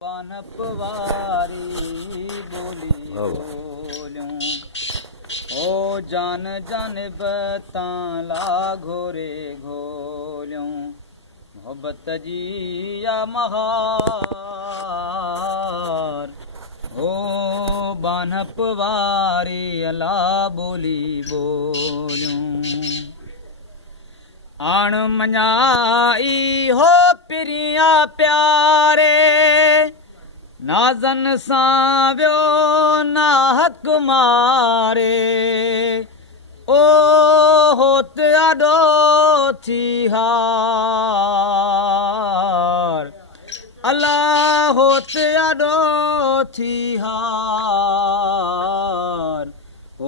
वानपवारी बोली बोलियूं ओ जान जानब ताला घोरे घोलियूं मोहब्बत जी या महार ओ बानपवारी अला बोली बोलियूं आण मञाई हो पिरिया प्यारे नाज़न सां वियो ना हक मारे ओ होत आॾो थी हार अल्लाह होत आॾो थी हार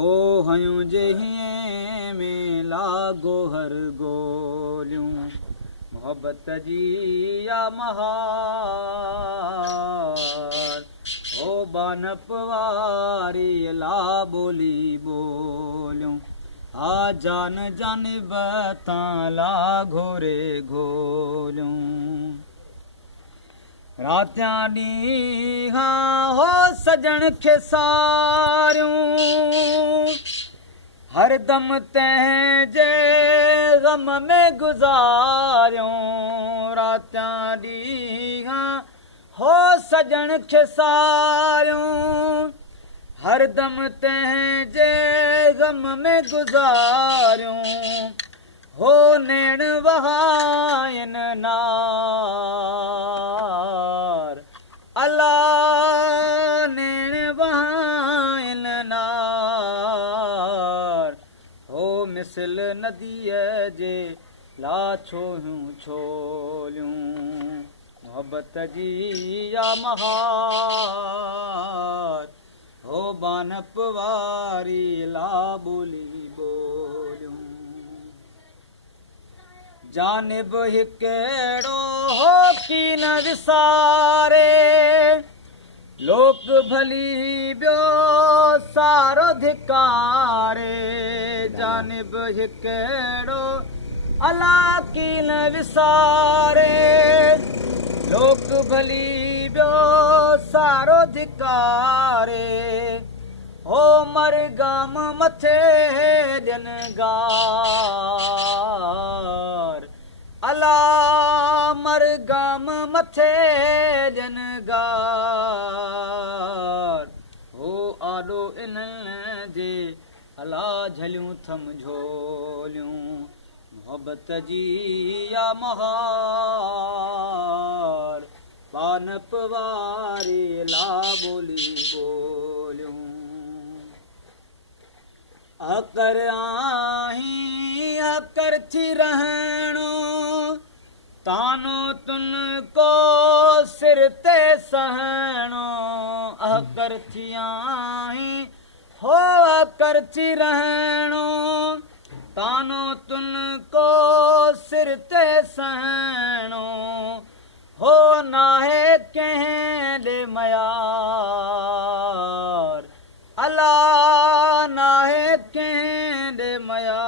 ओ हयूं जे हीअं में लागो हर गोलियूं मोहब्बत जी या महार ओ बानपवारी ला बोली बोलियूं आ जान जानब ताला घोरे घोलियूं रातियां ॾींहं हो सजण खे सारियूं हर दम तंहिंजे ग़म में गुज़ारियूं रातियां ॾींहं हो सजण खे सारियूं हर दम तंहिंजे ग़म में गुज़ारियूं हो नेण वहायन नार अल्लाह नेण वहायन नार हो मिसल नदीअ जे लाछोहियूं छोलियूं मोहब्बत जी या महार हो बानपवारी ला बोली बोलियूं जानिब हिकड़ो हो की न विसारे लोक भली ॿियो सारो धिकारे जानिब हिकड़ो अला की न विसारे लोक भली ॿियो सारो धिकारे हो मरगाम मथे ॾियनि गार अला मरगाम मथे ॾियनि गार हो आॾो इन्हनि जे अला झलियूं थम झोलियूं मोहब्बत जी या महार बानपवारी ला बोली बोलियूं अकर आहीं अकर थी रहणो तानो तुन को सिर ते सहणो अकर थी आहीं हो अकर थी रहणो तानो तुन को सिर ते सहणो हो नाहे कंहिं ॾे मयार अला नाहे कंहिं ॾे मयार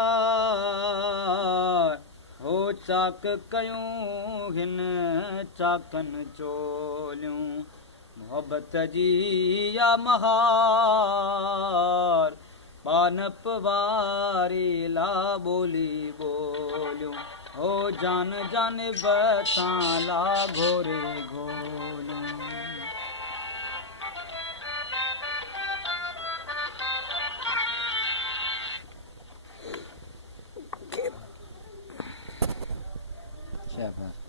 हो चाक कयूं हिन चाकनि चोलियूं मोहब्बत जी या महार बानपवारी ला बोली बोलियूं हो जान जानब ताला घोरे घोलियूं Chevron.